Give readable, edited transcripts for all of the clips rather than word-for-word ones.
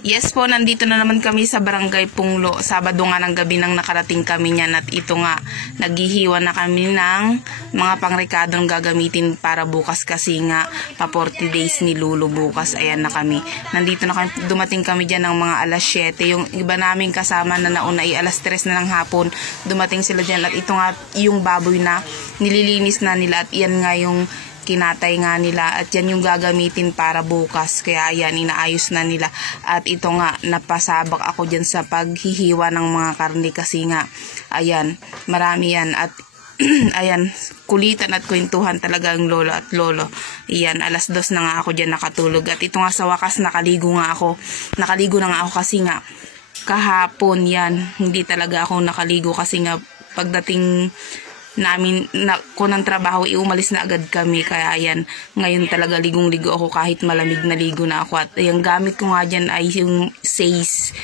Yes po, nandito na naman kami sa Barangay Punglo. Sabado nga ng gabi nang nakarating kami niyan at ito nga, naghihiwa na kami ng mga pangrekadong gagamitin para bukas kasi nga pa 40 days ni Lulu bukas. Ayan na kami. Nandito na kami, dumating kami dyan ng mga alas 7. Yung iba naming kasama na nauna ay alas 3 na ng hapon. Dumating sila dyan at ito nga yung baboy na nililinis na nila at yan nga yung kinatay nga nila at yan yung gagamitin para bukas. Kaya ayan, inaayos na nila. At ito nga, napasabak ako dyan sa paghihiwa ng mga karne kasi nga, ayan, marami yan. At ayan, kulitan at kwentuhan talaga ang lolo at lolo. Ayan, alas 2 na nga ako dyan nakatulog. At ito nga sa wakas, nakaligo na nga ako kasi nga, kahapon yan, hindi talaga ako nakaligo kasi nga, pagdating namin ko ng trabaho, umalis na agad kami. Kaya ayan, ngayon talaga ligong-ligo ako kahit malamig na ligo na ako. At yung gamit ko nga dyan ay yung Says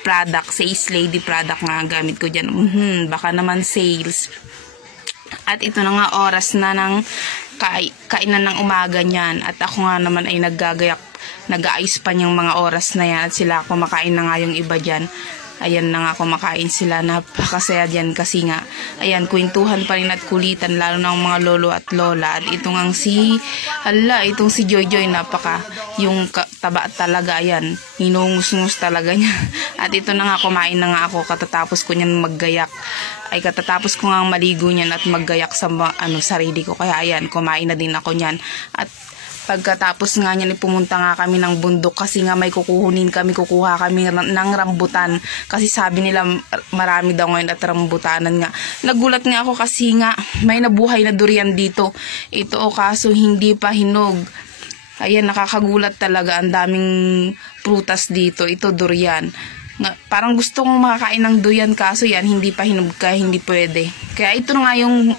product, Says Lady product nga ang gamit ko dyan. Baka naman sales. At ito na nga oras na ng kainan ng umaga niyan. At ako nga naman ay nag-aayos pa niyang mga oras na yan. At sila kumakain na nga yung iba dyan. Ayan na nga, kumakain sila. Napakasaya dyan kasi nga, ayan, kwentuhan pa rin at kulitan, lalo na ang mga lolo at lola. At itong si Joy, napaka, yung taba talaga, ayan, hinungus-ngus talaga niya. At ito na nga, kumain na nga ako, katatapos ko niyan maggayak. Katatapos ko nga maligo niyan at maggayak sa sarili ko. Kaya ayan, kumain na din ako niyan. At pagkatapos nga niyan, pumunta nga kami ng bundok kasi nga may kukuha kami ng rambutan. Kasi sabi nila marami daw ngayon at rambutanan nga. Nagulat nga ako kasi nga may nabuhay na durian dito. Ito kaso hindi pa hinog. Ayan, nakakagulat talaga, ang daming prutas dito. Ito durian. Parang gusto kong makakain ng durian kaso yan hindi pa hinog kaya hindi pwede. Kaya ito nga yung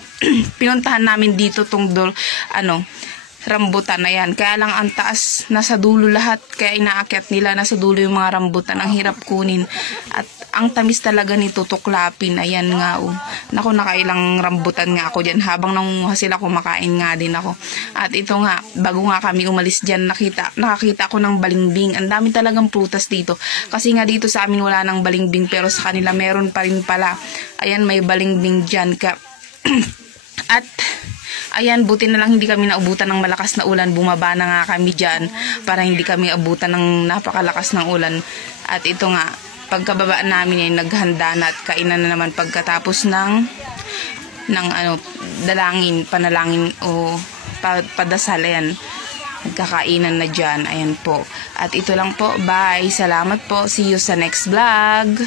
pinuntahan namin dito tong rambutan na yan. Kaya lang ang taas, nasa dulo lahat. Kaya inaakyat nila, nasa dulo yung mga rambutan. Ang hirap kunin. At ang tamis talaga nito, tuklapin. Ayan nga. Naku, nakailang rambutan nga ako dyan. Habang nangunguha sila, kumakain nga din ako. At ito nga, bago nga kami umalis dyan, nakakita ako ng balimbing. Ang dami talagang prutas dito. Kasi nga dito sa amin wala ng balimbing. Pero sa kanila meron pa rin pala. Ayan, may balimbing dyan. At ayan, buti na lang hindi kami naubutan ng malakas na ulan. Bumaba na nga kami dyan para hindi kami abutan ng napakalakas ng ulan. At ito nga, pagkababa namin ay naghanda na at kainan na naman pagkatapos ng panalangin o padasal. Ayan, nagkakainan na dyan. Ayan po. At ito lang po. Bye. Salamat po. See you sa next vlog.